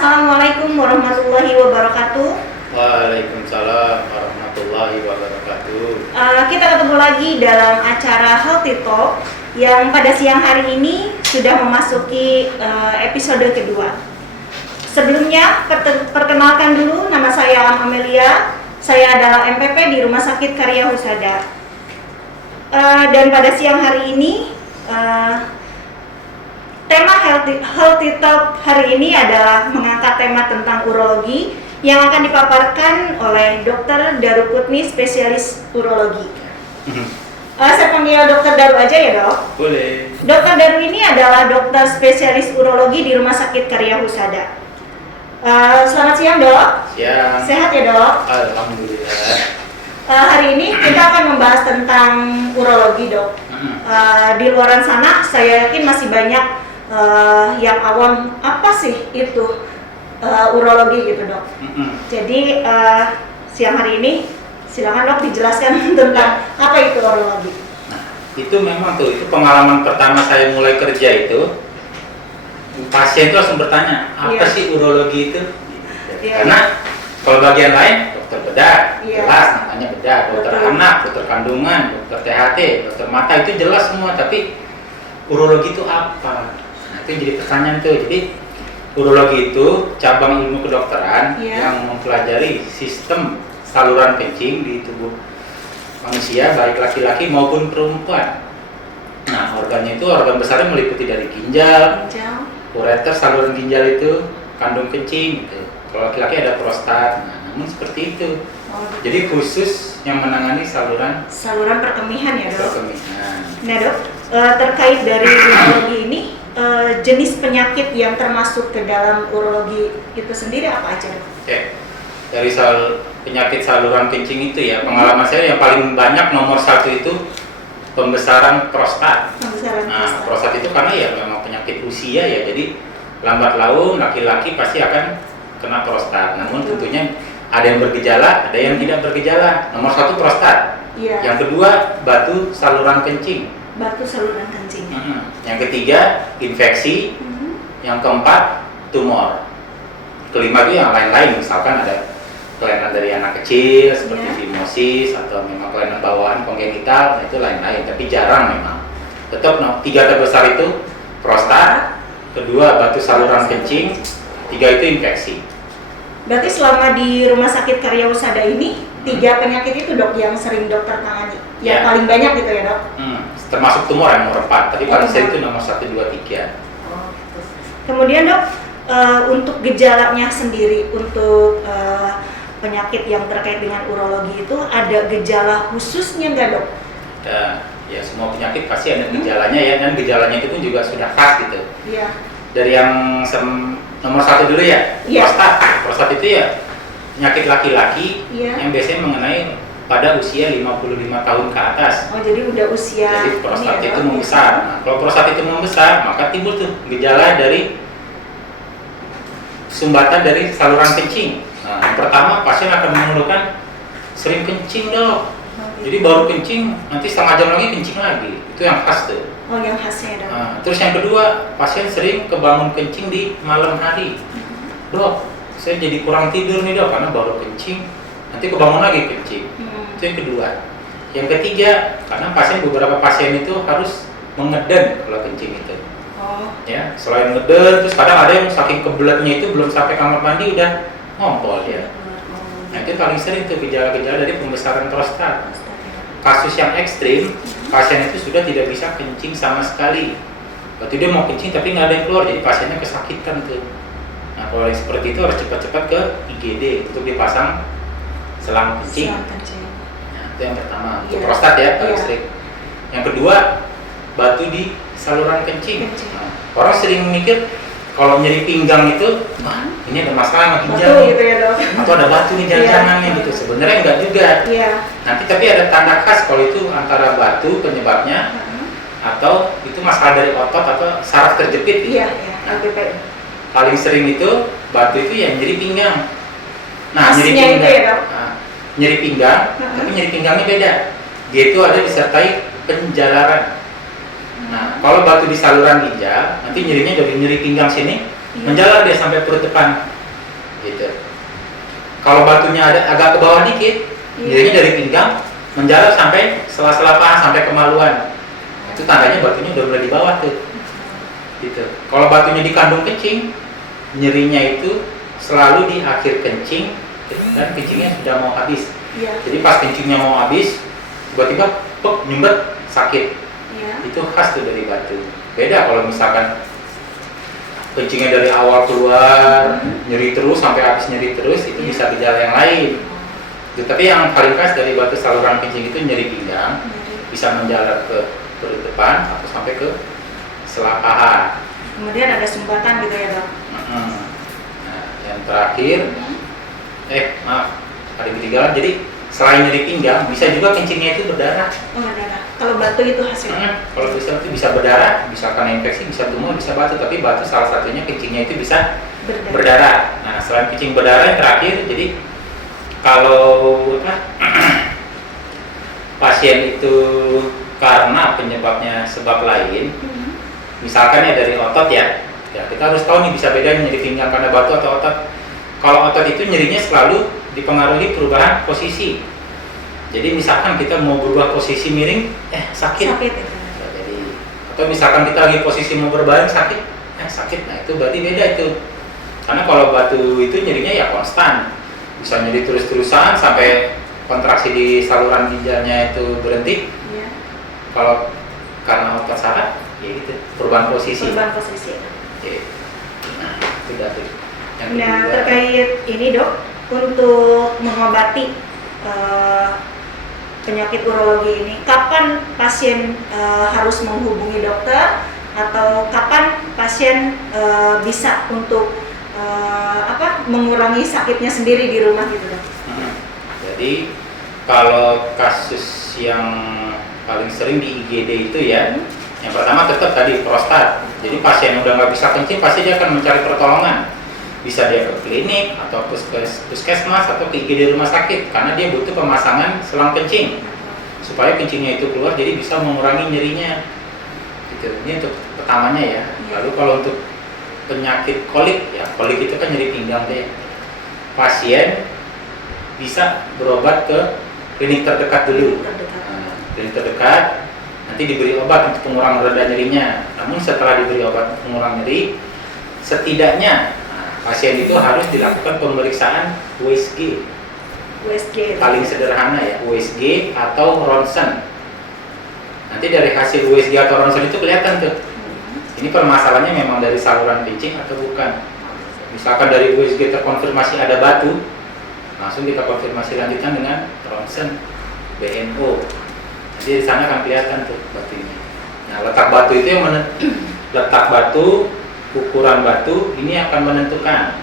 Assalamualaikum warahmatullahi wabarakatuh. Waalaikumsalam warahmatullahi wabarakatuh. Kita ketemu lagi dalam acara Healthy Talk yang pada siang hari ini sudah memasuki episode kedua. Sebelumnya, perkenalkan dulu, nama saya Am Amelia. Saya adalah MPP di Rumah Sakit Karya Husada. Dan pada siang hari ini, tema Healthy Talk hari ini adalah mengangkat tema tentang urologi yang akan dipaparkan oleh Dr. Daru Putni, spesialis urologi. Saya panggil Dr. Daru aja ya, Dok? Boleh. Dr. Daru ini adalah dokter spesialis urologi di Rumah Sakit Karya Husada. Selamat siang, Dok. Siang. Sehat ya, Dok? Alhamdulillah. Hari ini kita akan membahas tentang urologi, Dok. Di luaran sana saya yakin masih banyak yang awam, apa sih itu urologi gitu, Dok. Jadi siang hari ini silakan, Dok, dijelaskan tentang apa itu urologi. Nah, itu memang itu pengalaman pertama saya mulai kerja itu, pasien itu langsung bertanya, apa sih urologi itu? Karena kalau bagian lain, dokter bedah, jelas namanya bedah, dokter anak, dokter kandungan, dokter THT, dokter mata, itu jelas semua, tapi urologi itu apa? Nah, itu jadi pertanyaan tuh. Jadi urologi itu cabang ilmu kedokteran yang mempelajari sistem saluran kencing di tubuh manusia, baik laki-laki maupun perempuan. Nah, organnya itu, organ besarnya meliputi dari ginjal, ureter, saluran ginjal itu, kandung kencing gitu. Kalau laki-laki ada prostat. Nah, namun seperti itu. Jadi khusus yang menangani saluran perkemihan ya, Dok? Perkemihan. Nah, Dok, terkait dari urologi ini, jenis penyakit yang termasuk ke dalam urologi itu sendiri apa aja, Dok? Oke. Dari penyakit saluran kencing itu ya, pengalaman saya yang paling banyak nomor 1 itu pembesaran prostat. Nah, prostat itu karena ya memang penyakit usia ya, jadi lambat laun laki-laki pasti akan kena prostat. Namun tentunya ada yang bergejala, ada yang tidak bergejala. Nomor 1 prostat. Yang kedua batu saluran kencing. Batu saluran kencing. Yang ketiga infeksi. Yang keempat tumor. Kelima itu yang lain-lain, misalkan ada kelainan dari anak kecil seperti fimosis atau memang kelainan bawaan kongenital, itu lain-lain, tapi jarang memang. Tetap 3 terbesar itu prostat, kedua batu saluran kencing, 3 itu infeksi. Berarti selama di Rumah Sakit Karya Husada ini 3 penyakit itu, Dok, yang sering dokter tangani, yang paling banyak gitu ya, Dok? Termasuk tumor yang nomor 4, tapi paling sering itu nomor 1, 2, 3. Kemudian, Dok, untuk gejalanya sendiri, untuk penyakit yang terkait dengan urologi itu ada gejala khususnya nggak, Dok? Ya, semua penyakit pasti ada gejalanya ya, dan gejalanya itu pun juga sudah khas gitu. Dari yang nomor 1 dulu ya, prostat itu ya penyakit laki-laki yang biasanya mengenai pada usia 55 tahun ke atas. Oh, jadi udah usia. Jadi prostat itu membesar. Nah, kalau prostat itu membesar, maka timbul tuh gejala dari sumbatan dari saluran kencing. Nah, yang pertama pasien akan mengeluhkan sering kencing, Dok. Jadi baru kencing, nanti setengah jam lagi kencing lagi. Itu yang khas tuh. Oh, yang khasnya, Dok. Nah, terus yang kedua, pasien sering kebangun kencing di malam hari. Dok, saya jadi kurang tidur nih, Dok, karena baru kencing, nanti kebangun lagi kencing. Itu yang kedua. Yang ketiga, karena beberapa pasien itu harus mengeden kalau kencing itu. Ya, selain ngeden, terus kadang ada yang saking kebeletnya itu belum sampai kamar mandi udah ngompol dia. Nah, itu paling sering tuh gejala-gejala dari pembesaran prostat. Kasus yang ekstrim, pasien itu sudah tidak bisa kencing sama sekali. Waktu dia mau kencing tapi nggak ada yang keluar, jadi pasiennya kesakitan tuh. Nah, kalau yang seperti itu harus cepat-cepat ke IGD untuk dipasang selang kencing. Nah, itu yang pertama, itu prostat ya, paling sering. Yang kedua, batu di saluran kencing. Nah, orang sering mikir kalau nyeri pinggang itu, wah, ini ada masalah sama ginjal gitu ya, Dok. Atau ada batu nih jangan-jangan gitu. Sebenarnya enggak juga. Nanti tapi ada tanda khas kalau itu antara batu penyebabnya atau itu masalah dari otot atau saraf terjepit gitu. Nah, paling sering itu batu itu yang nyeri pinggang. Nah, nyeri pinggang. Nyeri pinggang, tapi nyeri pinggangnya beda. Dia itu ada disertai penjalaran. Nah, kalau batu di saluran ginjal, nanti nyerinya dari nyeri pinggang sini menjalar dia sampai perut depan, gitu. Kalau batunya ada agak ke bawah dikit, nyerinya dari pinggang menjalar sampai sela-sela paha sampai kemaluan, itu tandanya batunya udah mulai di bawah tuh, gitu. Kalau batunya di kandung kencing, nyerinya itu selalu di akhir kencing dan kencingnya sudah mau habis. Jadi pas kencingnya mau habis, tiba-tiba nyumbet sakit. Itu khas tuh dari batu. Beda kalau misalkan kencingnya dari awal keluar, nyeri terus sampai habis nyeri terus, itu bisa gejala yang lain. Tapi yang paling khas dari batu saluran kencing itu nyeri pinggang, bisa menjalar ke perut depan atau sampai ke sela paha. Kemudian ada sumbatan gitu ya dok? Nah, yang terakhir, maaf, ada ketiga. Jadi selain nyeri pinggang, bisa juga kencingnya itu berdarah. Oh, berdarah. Kalau batu itu hasilnya? Kalau itu bisa berdarah, bisa karena infeksi, bisa tumor, bisa batu. Tapi batu salah satunya kencingnya itu bisa berdarah. Nah, selain kencing berdarah yang terakhir, jadi kalau pasien itu karena penyebabnya sebab lain, misalkan ya dari otot ya kita harus tahu nih, bisa bedain nyeri pinggang karena batu atau otot. Kalau otot itu nyerinya selalu dipengaruhi perubahan posisi. Jadi misalkan kita mau berubah posisi miring, sakit. Nah, jadi atau misalkan kita lagi posisi mau berbaring sakit, sakit. Nah itu berarti beda itu. Karena kalau batu itu nyerinya ya konstan, bisa nyeri terus-terusan sampai kontraksi di saluran ginjalnya itu berhenti. Kalau karena otot saraf, ya gitu, perubahan posisi. Oke. Nah itu berarti. Nah terkait ini dok, untuk mengobati penyakit urologi ini, kapan pasien harus menghubungi dokter atau kapan pasien bisa untuk mengurangi sakitnya sendiri di rumah gitu dok? Jadi kalau kasus yang paling sering di IGD itu ya, yang pertama tetap tadi prostat. Jadi pasien udah nggak bisa kencing, pasti dia akan mencari pertolongan. Bisa dia ke klinik atau puskesmas atau ke IGD rumah sakit karena dia butuh pemasangan selang kencing supaya kencingnya itu keluar, jadi bisa mengurangi nyerinya. Gitu. Ini untuk pertamanya ya. Lalu kalau untuk penyakit kolik ya, kolik itu kan nyeri pinggang deh. Pasien bisa berobat ke klinik terdekat dulu. Klinik terdekat nanti diberi obat untuk pengurang reda nyerinya. Namun setelah diberi obat pengurang nyeri, setidaknya pasien itu harus dilakukan pemeriksaan USG. Paling sederhana ya, USG atau ronsen. Nanti dari hasil USG atau ronsen itu kelihatan tuh, ini permasalahannya memang dari saluran kencing atau bukan. Misalkan dari USG terkonfirmasi ada batu, langsung kita konfirmasi lanjutkan dengan ronsen BNO. Jadi di sana akan kelihatan tuh batunya. Nah, letak batu itu yang letak batu, ukuran batu ini akan menentukan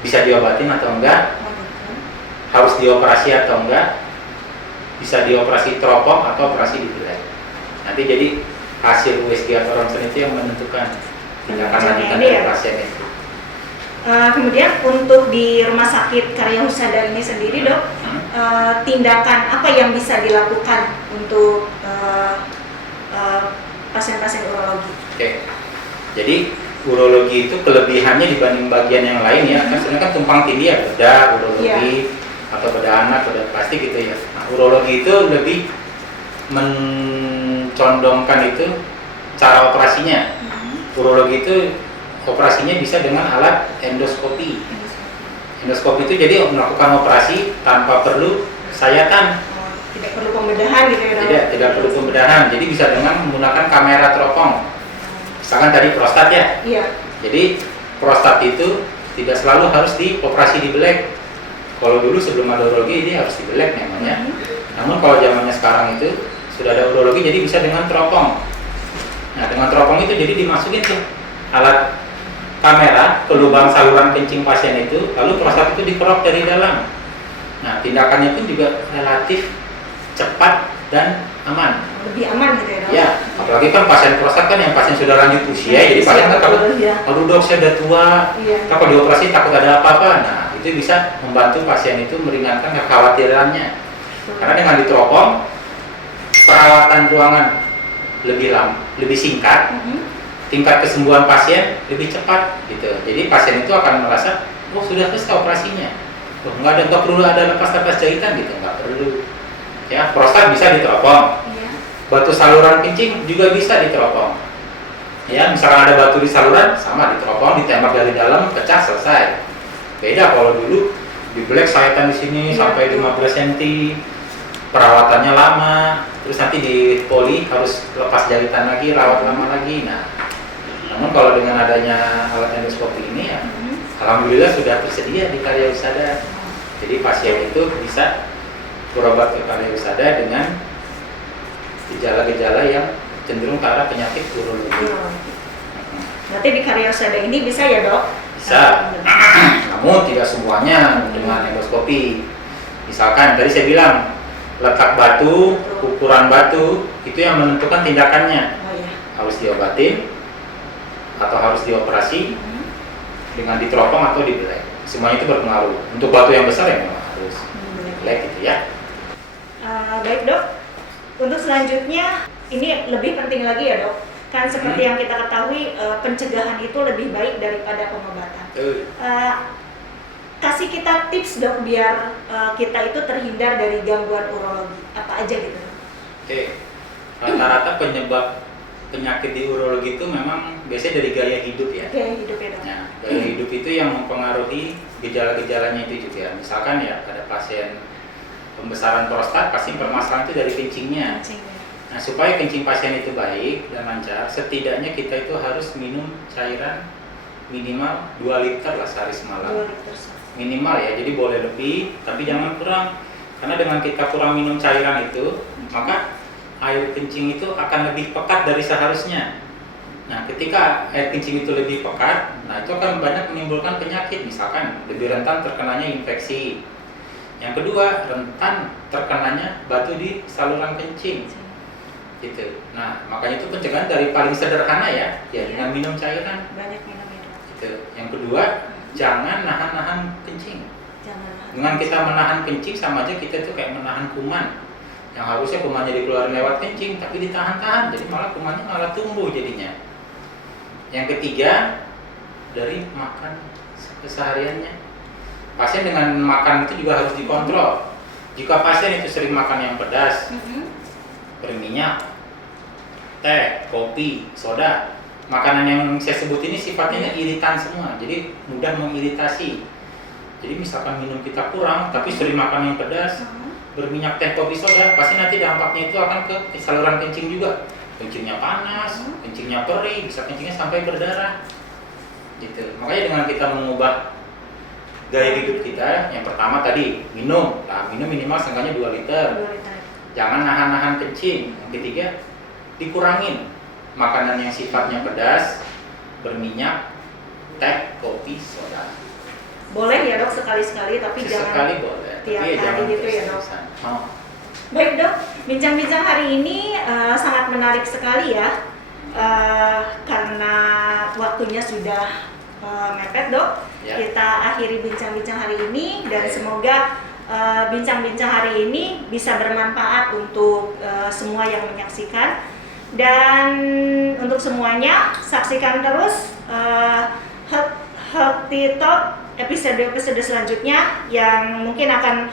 bisa diobatin atau enggak, harus dioperasi atau enggak, bisa dioperasi teropong atau operasi dibelai. Nanti jadi hasil USG atau ronsen itu yang menentukan tindakan lanjutan dari pasien itu. Kemudian untuk di Rumah Sakit Karya Husada ini sendiri dok, tindakan apa yang bisa dilakukan untuk pasien-pasien urologi? Oke. Jadi urologi itu kelebihannya dibanding bagian yang lain ya, kan sebenarnya kan tumpang tindih ya, bedah urologi atau bedah anak, bedah plastik gitu ya. Nah, urologi itu lebih mencondongkan itu cara operasinya. Urologi itu operasinya bisa dengan alat endoskopi. Endoskopi itu jadi melakukan operasi tanpa perlu sayatan. Tidak perlu pembedahan gitu ya? Tidak perlu pembedahan. Jadi bisa dengan menggunakan kamera teropong. Misalkan tadi prostat ya. Jadi prostat itu tidak selalu harus dioperasi di belek. Kalau dulu sebelum ada urologi ini harus di belek namanya. Namun kalau zamannya sekarang itu sudah ada urologi, jadi bisa dengan teropong. Nah dengan teropong itu jadi dimasukin tuh alat kamera ke lubang saluran kencing pasien itu, lalu prostat itu dikerok dari dalam. Nah tindakannya pun juga relatif cepat dan aman. Lebih aman gitu ya dok? Ya, apalagi kan pasien prostat kan yang pasien sudah lanjut usia, jadi pasien kan takut, aduh dok saya udah tua, kalau dioperasi takut ada apa-apa. Nah itu bisa membantu pasien itu meringankan kekhawatirannya. Karena dengan diteropong, perawatan ruangan lebih singkat, tingkat kesembuhan pasien lebih cepat gitu. Jadi pasien itu akan merasa, oh sudah selesai operasinya, oh, nggak perlu ada lepas-lepas jahitan gitu, nggak perlu. Ya, prostat bisa diteropong, batu saluran kencing juga bisa diteropong. Ya, misalkan ada batu di saluran, sama diteropong, ditembak dari dalam, pecah, selesai. Beda kalau dulu dibelek sayatan di sini sampai 15 cm, perawatannya lama, terus nanti di poli harus lepas jahitan lagi, rawat lama lagi. Nah, namun kalau dengan adanya alat endoskopi ini ya, alhamdulillah sudah tersedia di Karya Husada. Jadi pasien itu bisa berobat ke Karya Husada dengan gejala-gejala yang cenderung ke arah penyakit urologi. Berarti di Karya Husada ini bisa ya dok? Bisa, namun tidak semuanya dengan endoskopi. Misalkan tadi saya bilang letak batu, ukuran batu itu yang menentukan tindakannya. Harus diobatin atau harus dioperasi dengan diteropong atau dibelek. Semuanya itu berpengaruh. Untuk batu yang besar ya memang harus dibelek gitu ya. Baik dok, untuk selanjutnya ini lebih penting lagi ya dok. Kan seperti yang kita ketahui, pencegahan itu lebih baik daripada pengobatan. Kasih kita tips dok biar kita itu terhindar dari gangguan urologi, apa aja gitu. Oke, rata-rata penyebab penyakit di urologi itu memang biasanya dari gaya hidup ya. Gaya hidup ya dok. Nah, gaya hidup itu yang mempengaruhi gejala-gejalanya itu juga. Misalkan ya ada pasien pembesaran prostat, pasti permasalahan itu dari kencingnya. Nah, supaya kencing pasien itu baik dan lancar, setidaknya kita itu harus minum cairan minimal 2 liter lah sehari semalam. 2 liter. Minimal ya, jadi boleh lebih, tapi jangan kurang. Karena dengan kita kurang minum cairan itu, maka air kencing itu akan lebih pekat dari seharusnya. Nah, ketika air kencing itu lebih pekat, nah itu akan banyak menimbulkan penyakit. Misalkan lebih rentan terkenanya infeksi. Yang kedua, rentan terkenanya batu di saluran kencing. Gitu. Nah, makanya itu pencegahan dari paling sederhana ya, dengan minum cairan. Banyak minum itu. Gitu. Yang kedua, jangan nahan-nahan kencing. Dengan kita menahan kencing sama aja kita tuh kayak menahan kuman. Yang harusnya kumannya dikeluarin lewat kencing, tapi ditahan-tahan, jadi malah kumannya malah tumbuh jadinya. Yang ketiga, dari makan kesehariannya. Pasien dengan makan itu juga harus dikontrol. Jika pasien itu sering makan yang pedas, berminyak, teh, kopi, soda, makanan yang saya sebut ini sifatnya iritan semua, jadi mudah mengiritasi. Jadi misalkan minum kita kurang, tapi sering makan yang pedas, berminyak, teh, kopi, soda, pasti nanti dampaknya itu akan ke saluran kencing juga. Kencingnya panas, kencingnya perih, bisa kencingnya sampai berdarah. Gitu. Makanya dengan kita mengubah gaya hidup kita, yang pertama tadi minum, minum minimal seenggaknya 2 liter. Jangan nahan-nahan kencing. Yang ketiga, dikurangin makanan yang sifatnya pedas, berminyak, teh, kopi, soda. Boleh ya dok sekali-sekali, tapi Sesekali jangan boleh, tiap tapi hari gitu ya dok. Baik dok, bincang-bincang hari ini sangat menarik sekali ya, karena waktunya sudah mepet dok. Ya. Kita akhiri bincang-bincang hari ini dan semoga bincang-bincang hari ini bisa bermanfaat untuk semua yang menyaksikan, dan untuk semuanya saksikan terus Healthy Talk episode-episode selanjutnya yang mungkin akan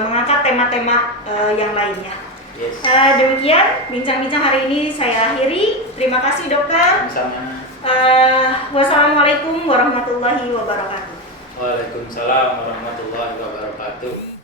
mengangkat tema-tema yang lainnya. Yes. Demikian bincang-bincang hari ini saya akhiri. Terima kasih dokter. Sama-sama. Wassalamualaikum warahmatullahi wabarakatuh. Waalaikumsalam warahmatullahi wabarakatuh.